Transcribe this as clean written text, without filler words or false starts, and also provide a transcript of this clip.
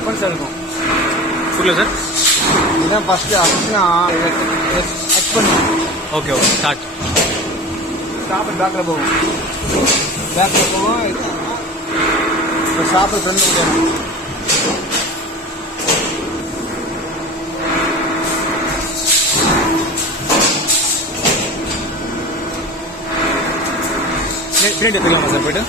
Reference இருக்கும். புரியல sir. இதுதான் ஃபர்ஸ்ட் அப்படின்னா எக்ஸ் பண்ணுவோம். Okay okay start. ஸ்டாப்பர் பேக்கில் போகும். பேக்கில் போகும். இப்போ ஸ்டாப்பர் ஃப்ரெண்ட் முடியாது. பின்னாடி எடுத்துக்கலாமா சார் போய்ட்டு?